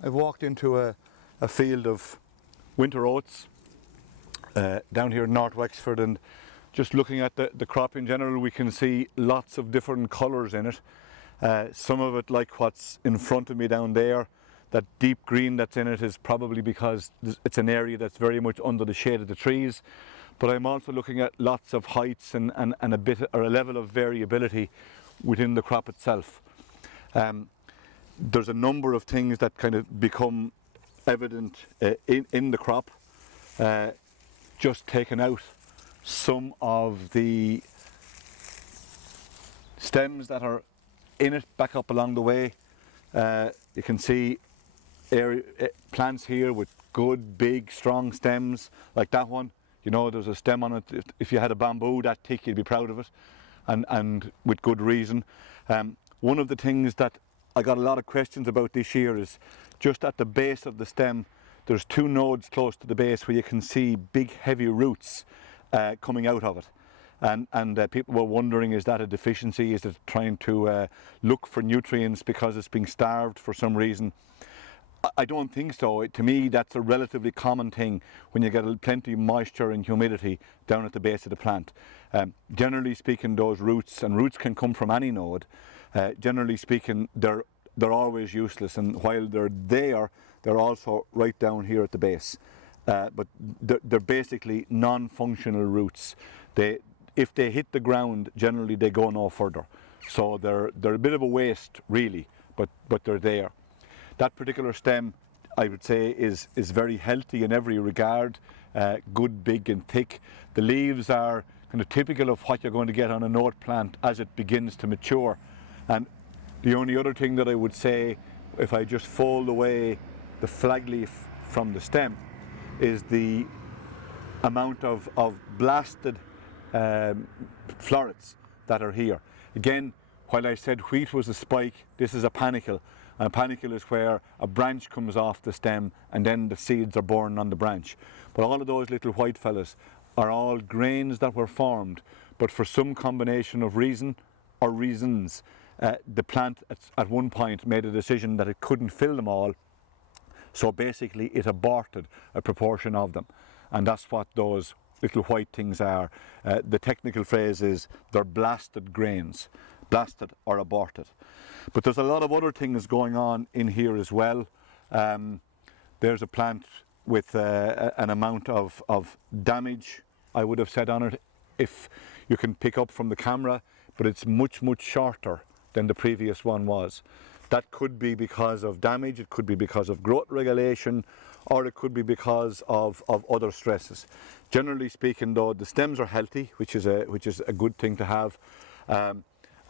I've walked into a field of winter oats down here in North Wexford, and just looking at the crop in general, we can see lots of different colours in it. Some of it, like what's in front of me down there, that deep green that's in it, is probably because it's an area that's very much under the shade of the trees. But I'm also looking at lots of heights and a bit, or a level of variability within the crop itself. There's a number of things that kind of become evident in the crop. Just taken out some of the stems that are in it back up along the way. You can see plants here with good, big, strong stems, like that one. You know, there's a stem on it. If you had a bamboo that thick, you'd be proud of it, and with good reason. One of the things that I got a lot of questions about this year is just at the base of the stem, there's two nodes close to the base where you can see big heavy roots coming out of it. And people were wondering, is that a deficiency? Is it trying to look for nutrients because it's being starved for some reason? I don't think so. To me, that's a relatively common thing when you get plenty of moisture and humidity down at the base of the plant. Generally speaking, those roots, and roots can come from any node, generally speaking, they're always useless, and while they're there, they're also right down here at the base. But they're basically non-functional roots. If they hit the ground, generally they go no further. So they're a bit of a waste, really, but they're there. That particular stem, I would say, is very healthy in every regard, good, big and thick. The leaves are kind of typical of what you're going to get on an oat plant as it begins to mature. And the only other thing that I would say, if I just fold away the flag leaf from the stem, is the amount of blasted florets that are here. Again, while I said wheat was a spike, this is a panicle. And a panicle is where a branch comes off the stem and then the seeds are born on the branch. But all of those little white fellas are all grains that were formed, but for some combination of reason or reasons, the plant at one point made a decision that it couldn't fill them all. So basically it aborted a proportion of them. And that's what those little white things are. The technical phrase is they're blasted grains. Blasted or aborted. But there's a lot of other things going on in here as well. There's a plant with an amount of damage, I would have said, on it, if you can pick up from the camera, but it's much shorter than the previous one was. That could be because of damage, it could be because of growth regulation, or it could be because of other stresses. Generally speaking though, the stems are healthy, which is a good thing to have.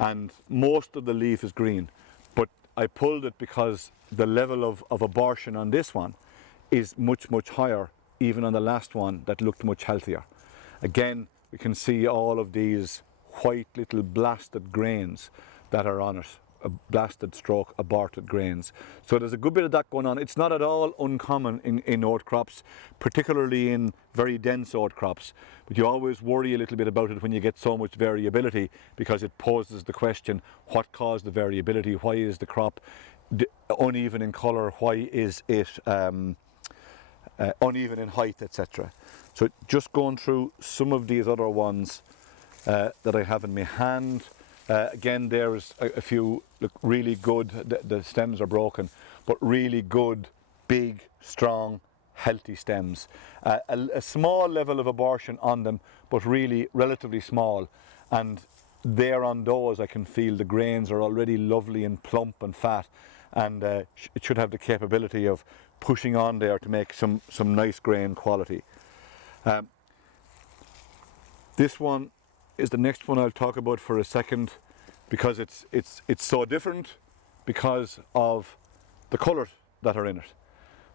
And most of the leaf is green, but I pulled it because the level of abortion on this one is much higher, even on the last one that looked much healthier. Again, we can see all of these white little blasted grains that are on it, blasted stroke aborted grains. So there's a good bit of that going on. It's not at all uncommon in oat crops, particularly in very dense oat crops, but you always worry a little bit about it when you get so much variability, because it poses the question, what caused the variability? Why is the crop uneven in colour? Why is it uneven in height, etc. So just going through some of these other ones that I have in my hand. Again, there's a few look really good, the stems are broken, but really good, big, strong, healthy stems. A small level of abortion on them, but really relatively small. And there on those I can feel the grains are already lovely and plump and fat, and it should have the capability of pushing on there to make some nice grain quality. This one is the next one I'll talk about for a second, because it's so different because of the colours that are in it.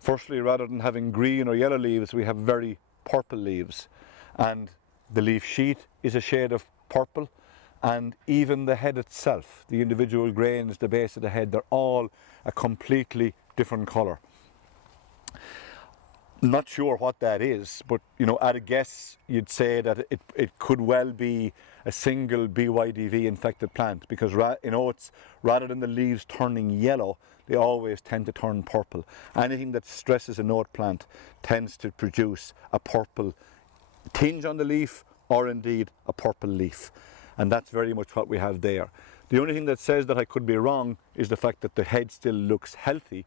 Firstly, rather than having green or yellow leaves, we have very purple leaves, and the leaf sheath is a shade of purple, and even the head itself, the individual grains, the base of the head, they're all a completely different colour. Not sure what that is, but you know, at a guess, you'd say that it could well be a single BYDV infected plant, because in oats, rather than the leaves turning yellow, they always tend to turn purple. Anything that stresses an oat plant tends to produce a purple tinge on the leaf, or indeed a purple leaf. And that's very much what we have there. The only thing that says that I could be wrong is the fact that the head still looks healthy,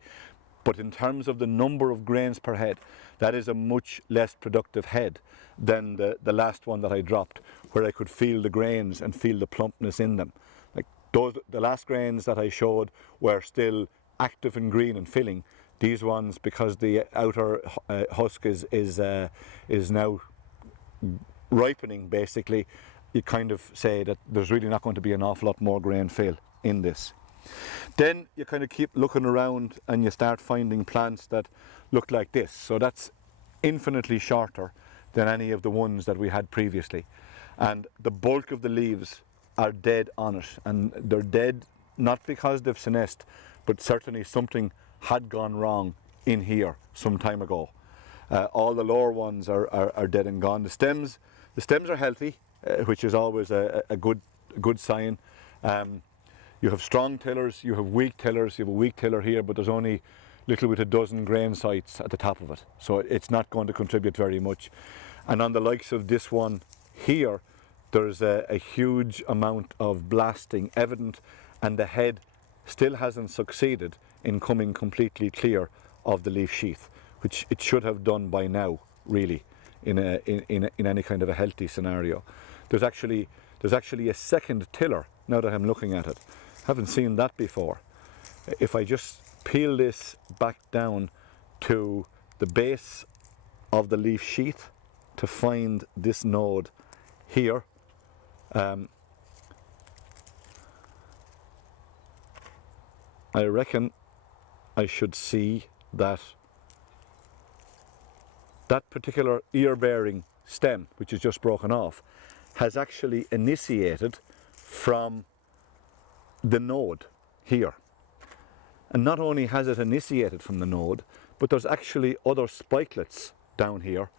but in terms of the number of grains per head, that is a much less productive head than the last one that I dropped, where I could feel the grains and feel the plumpness in them. Like the last grains that I showed were still active and green and filling. These ones, because the outer husk is now ripening, basically, you kind of say that there's really not going to be an awful lot more grain fill in this. Then you kind of keep looking around and you start finding plants that look like this. So that's infinitely shorter than any of the ones that we had previously. And the bulk of the leaves are dead on it. And they're dead not because they've senesced, but certainly something had gone wrong in here some time ago. All the lower ones are dead and gone. The stems are healthy, which is always a good sign. You have strong tillers, you have weak tillers. You have a weak tiller here, but there's only little with a dozen grain sites at the top of it, so it's not going to contribute very much. And on the likes of this one here, there's a huge amount of blasting evident, and the head still hasn't succeeded in coming completely clear of the leaf sheath, which it should have done by now, really, in any kind of a healthy scenario. There's actually a second tiller now that I'm looking at it. Haven't seen that before. If I just peel this back down to the base of the leaf sheath to find this node here, I reckon I should see that particular ear-bearing stem, which is just broken off, has actually initiated from the node here. And not only has it initiated from the node, but there's actually other spikelets down here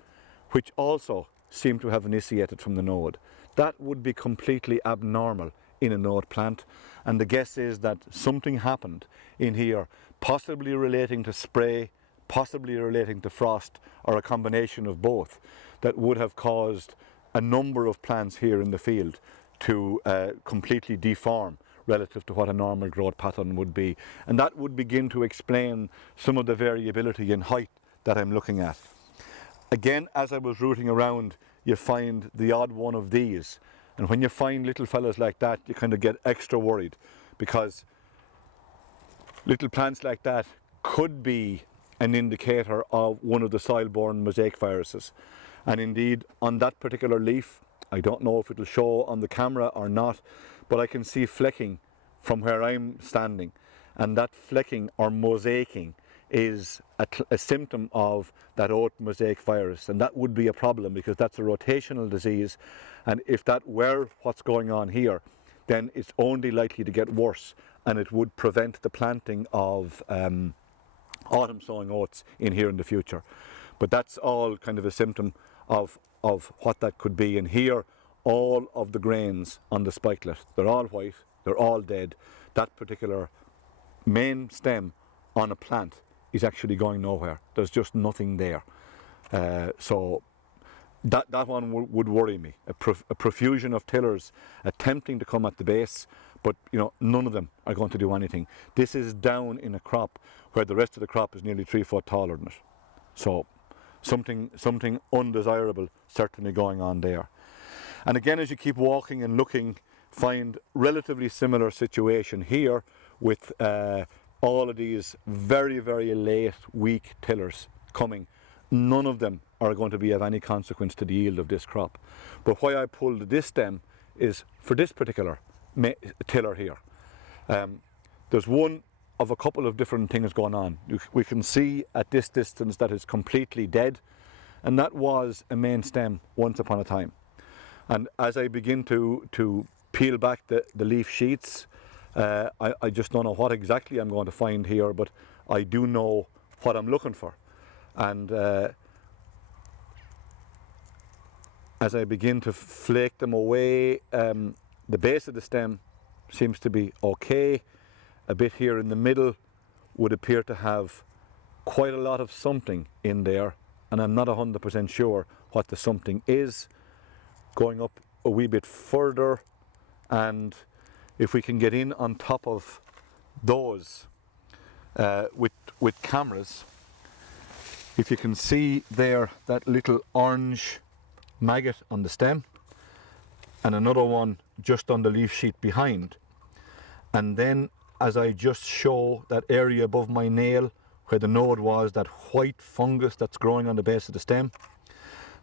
which also seem to have initiated from the node. That would be completely abnormal in an oat plant, and the guess is that something happened in here, possibly relating to spray, possibly relating to frost, or a combination of both, that would have caused a number of plants here in the field to completely deform relative to what a normal growth pattern would be. And that would begin to explain some of the variability in height that I'm looking at. Again, as I was rooting around, you find the odd one of these. And when you find little fellas like that, you kind of get extra worried, because little plants like that could be an indicator of one of the soil-borne mosaic viruses. And indeed, on that particular leaf, I don't know if it'll show on the camera or not, but I can see flecking from where I'm standing, and that flecking or mosaicing is a symptom of that oat mosaic virus, and that would be a problem because that's a rotational disease, and if that were what's going on here, then it's only likely to get worse, and it would prevent the planting of autumn sowing oats in here in the future. But that's all kind of a symptom of what that could be. And here, all of the grains on the spikelet, they're all white, they're all dead. That particular main stem on a plant is actually going nowhere. There's just nothing there. So that one would worry me. A profusion of tillers attempting to come at the base, but none of them are going to do anything. This is down in a crop where the rest of the crop is nearly 3 foot taller than it. So something undesirable certainly going on there. And again, as you keep walking and looking, find relatively similar situation here with all of these very, very late, weak tillers coming. None of them are going to be of any consequence to the yield of this crop. But why I pulled this stem is for this particular tiller here. There's one of a couple of different things going on. We can see at this distance that it's completely dead, and that was a main stem once upon a time. And as I begin to peel back the leaf sheets, I just don't know what exactly I'm going to find here, but I do know what I'm looking for. And as I begin to flake them away, the base of the stem seems to be okay. A bit here in the middle would appear to have quite a lot of something in there, and I'm not 100% sure what the something is. Going up a wee bit further, and if we can get in on top of those with cameras, if you can see there that little orange maggot on the stem and another one just on the leaf sheet behind, and then as I just show that area above my nail where the node was, that white fungus that's growing on the base of the stem,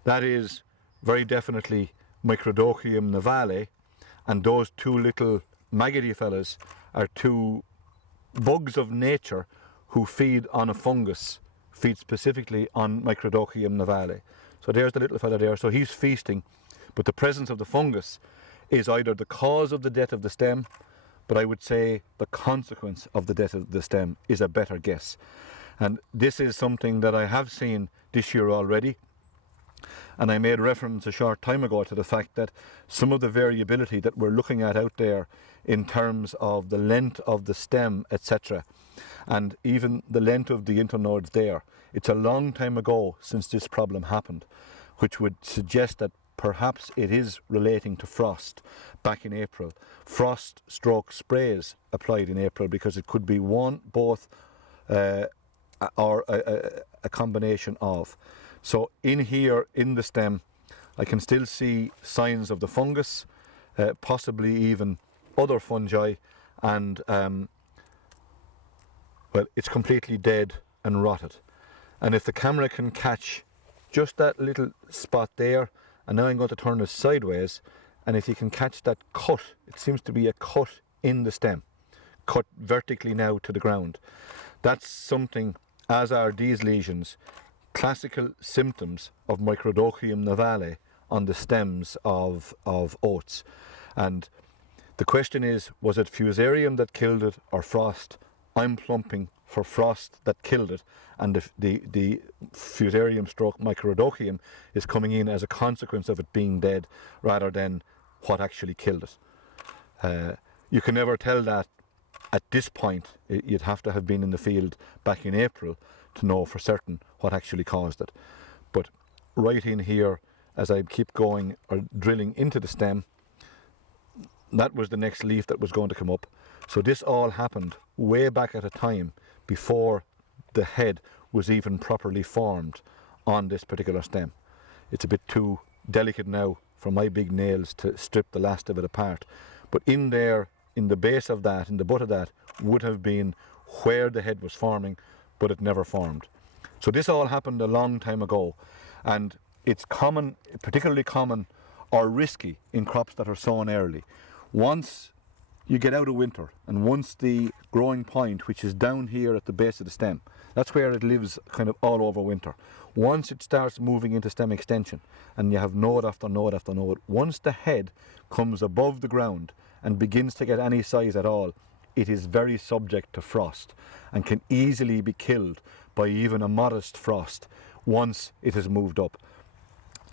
that is very definitely Microdochium nivale, and those two little maggoty fellas are two bugs of nature who feed on a fungus, feed specifically on Microdochium nivale. So there's the little fella there, so he's feasting, but the presence of the fungus is either the cause of the death of the stem, but I would say the consequence of the death of the stem is a better guess. And this is something that I have seen this year already, and I made reference a short time ago to the fact that some of the variability that we're looking at out there in terms of the length of the stem, etc., and even the length of the internodes there, it's a long time ago since this problem happened, which would suggest that perhaps it is relating to frost back in April. Frost stroke sprays applied in April, because it could be one, both, or a combination of. So in here, in the stem, I can still see signs of the fungus, possibly even other fungi, and well, it's completely dead and rotted. And if the camera can catch just that little spot there, and now I'm going to turn it sideways, and if you can catch that cut, it seems to be a cut in the stem, cut vertically now to the ground. That's something, as are these lesions, classical symptoms of Microdochium nivale on the stems of oats. And the question is, was it fusarium that killed it or frost? I'm plumping for frost that killed it, and the fusarium stroke Microdochium is coming in as a consequence of it being dead rather than what actually killed it. You can never tell that at this point. You'd have to have been in the field back in April to know for certain what actually caused it. But right in here, as I keep going or drilling into the stem, that was the next leaf that was going to come up. So this all happened way back at a time before the head was even properly formed on this particular stem. It's a bit too delicate now for my big nails to strip the last of it apart. But in there, in the base of that, in the butt of that, would have been where the head was forming, but it never formed. So this all happened a long time ago, and it's common, particularly common or risky in crops that are sown early. Once you get out of winter, and once the growing point, which is down here at the base of the stem, that's where it lives kind of all over winter. Once it starts moving into stem extension, and you have node after node after node, once the head comes above the ground and begins to get any size at all, it is very subject to frost and can easily be killed by even a modest frost once it has moved up.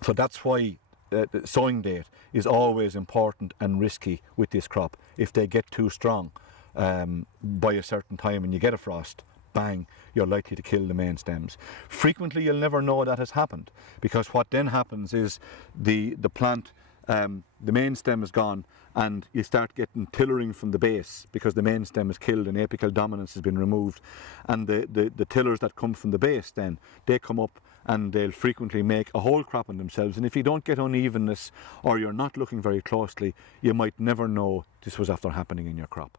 So that's why the sowing date is always important and risky with this crop. If they get too strong by a certain time and you get a frost, bang, you're likely to kill the main stems. Frequently you'll never know that has happened, because what then happens is the plant, the main stem is gone, and you start getting tillering from the base because the main stem is killed and apical dominance has been removed, and the tillers that come from the base, then they come up and they'll frequently make a whole crop on themselves, and if you don't get unevenness or you're not looking very closely, you might never know this was after happening in your crop.